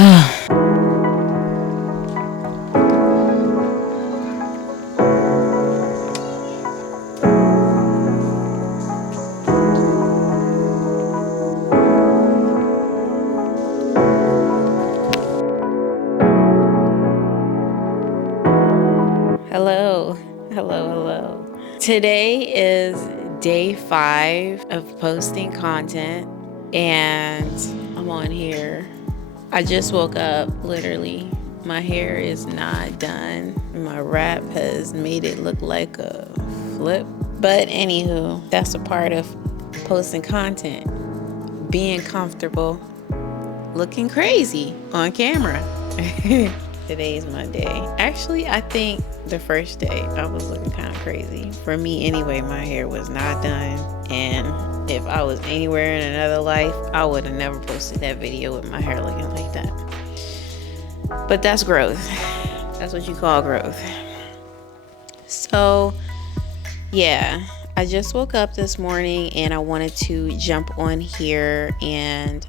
Hello, hello. Today is day 5 of posting content, and I'm on here. I just woke up, literally. My hair is not done. My wrap has made it look like a flip. But anywho, that's a part of posting content. Being comfortable, looking crazy on camera. Today is my day. Actually, I think the first day I was looking kind of crazy. For me anyway, my hair was not done. And if I was anywhere in another life, I would have never posted that video with my hair looking like that. But that's growth. That's what you call growth. So, yeah, I just woke up this morning and I wanted to jump on here and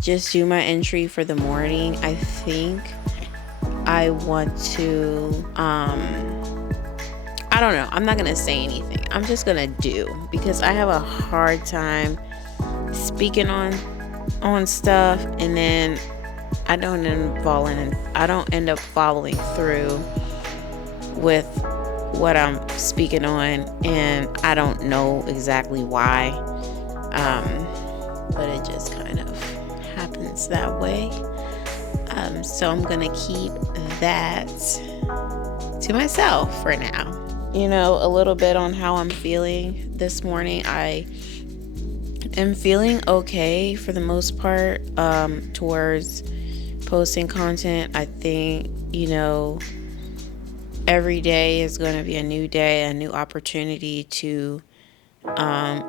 just do my entry for the morning. I think I want to, I don't know. I'm not going to say anything. I'm just going to do, because I have a hard time speaking on stuff, and then I don't end up following through with what I'm speaking on, and I don't know exactly why. But it just kind of happens that way. So I'm gonna keep that to myself for now. A little bit on how I'm feeling this morning. I am feeling okay for the most part towards posting content. I think, every day is going to be a new day, a new opportunity to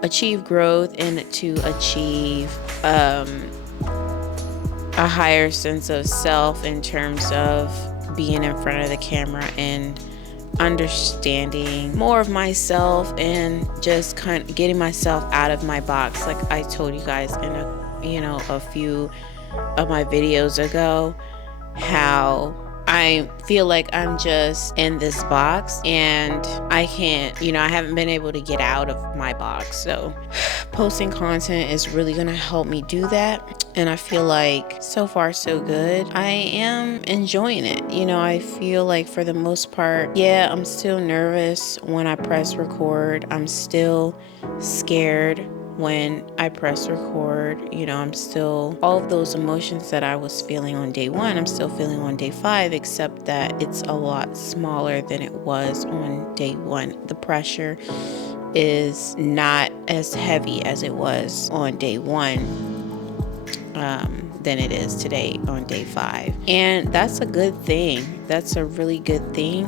achieve growth and to achieve a higher sense of self in terms of being in front of the camera and understanding more of myself and just kind of getting myself out of my box. Like I told you guys in a few of my videos ago, how I feel like I'm just in this box and I can't, I haven't been able to get out of my box. So posting content is really going to help me do that. And I feel like so far so good. I am enjoying it. I feel like for the most part, yeah, I'm still nervous when I press record. I'm still scared when I press record. I'm still, all of those emotions that I was feeling on day 1, I'm still feeling on day 5, except that it's a lot smaller than it was on day 1. The pressure is not as heavy as it was on day 1 than it is today on day 5. And that's a good thing. That's a really good thing.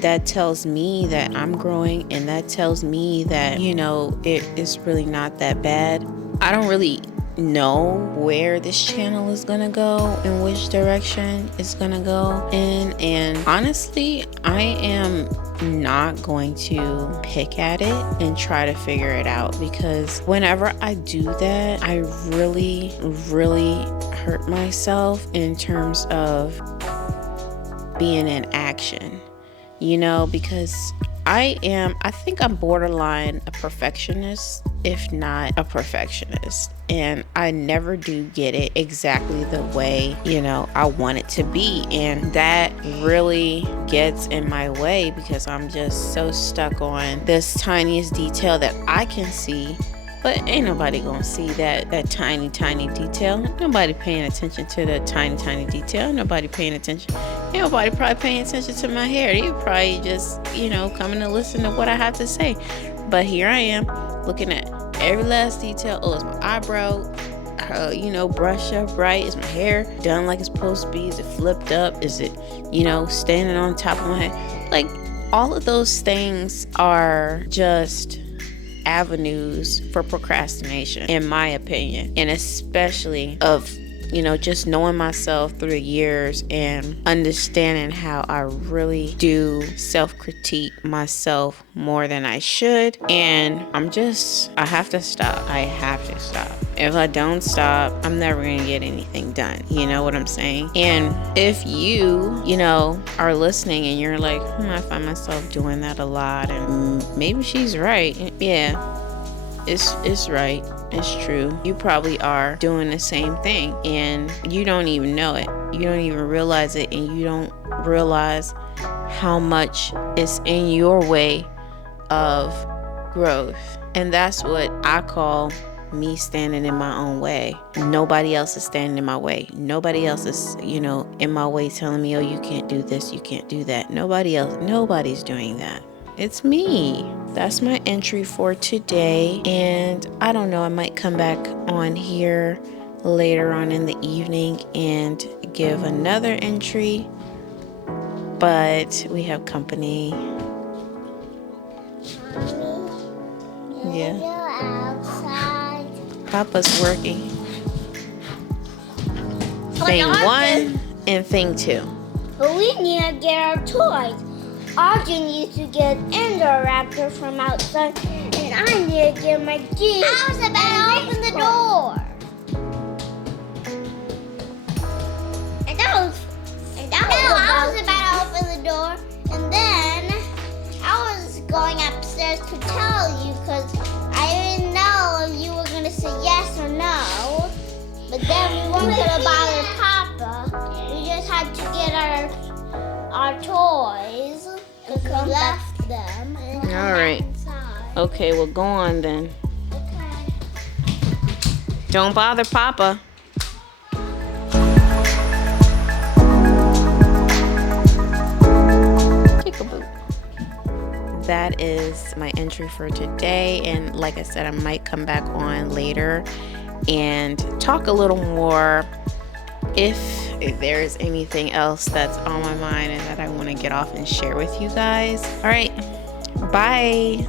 That tells me that I'm growing, and that tells me that, it is really not that bad. I don't really know where this channel is gonna go, in which direction it's gonna go in, and honestly, I am not going to pick at it and try to figure it out, because whenever I do that, I really hurt myself in terms of being in action, because I think I'm borderline a perfectionist, if not a perfectionist. And I never do get it exactly the way, I want it to be. And that really gets in my way, because I'm just so stuck on this tiniest detail that I can see. But ain't nobody gonna see that tiny detail. Nobody paying attention to the tiny detail. Nobody paying attention. Ain't nobody probably paying attention to my hair. They probably just, coming to listen to what I have to say. But here I am, looking at every last detail. Oh, it's my eyebrow, brushed up right? Is my hair done like it's supposed to be? Is it flipped up? Is it, standing on top of my head? Like, all of those things are just avenues for procrastination, in my opinion, and especially of you know, just knowing myself through the years and understanding how I really do self-critique myself more than I should. And I have to stop. I have to stop. If I don't stop, I'm never going to get anything done. You know what I'm saying? And if you know, are listening and you're like, I find myself doing that a lot, and maybe she's right. Yeah. It's right. It's true. You probably are doing the same thing and you don't even know it. You don't even realize it, and you don't realize how much is in your way of growth. And that's what I call me standing in my own way. Nobody else is standing in my way. Nobody else is, you know, in my way telling me, oh, you can't do this, you can't do that. Nobody's doing that. It's me. That's my entry for today. And I don't know, I might come back on here later on in the evening and give another entry. But we have company. Mommy, Yeah. you're outside. Papa's working. But Thing Arjun- 1 and thing 2. But we need to get our toys. Arjun needs to get Indoraptor from outside, and I need to get my Jeep. I was about to open the door. I was about to open the door, and then I was going upstairs to tell you because I didn't know if you were going to say yes or no. But then we weren't going to bother Papa. We just had to get our toys because we left them. All right. Okay, well, go on then. Okay. Don't bother Papa. That is my entry for today, and like I said, I might come back on later and talk a little more if there is anything else that's on my mind and that I want to get off and share with you guys. All right, bye.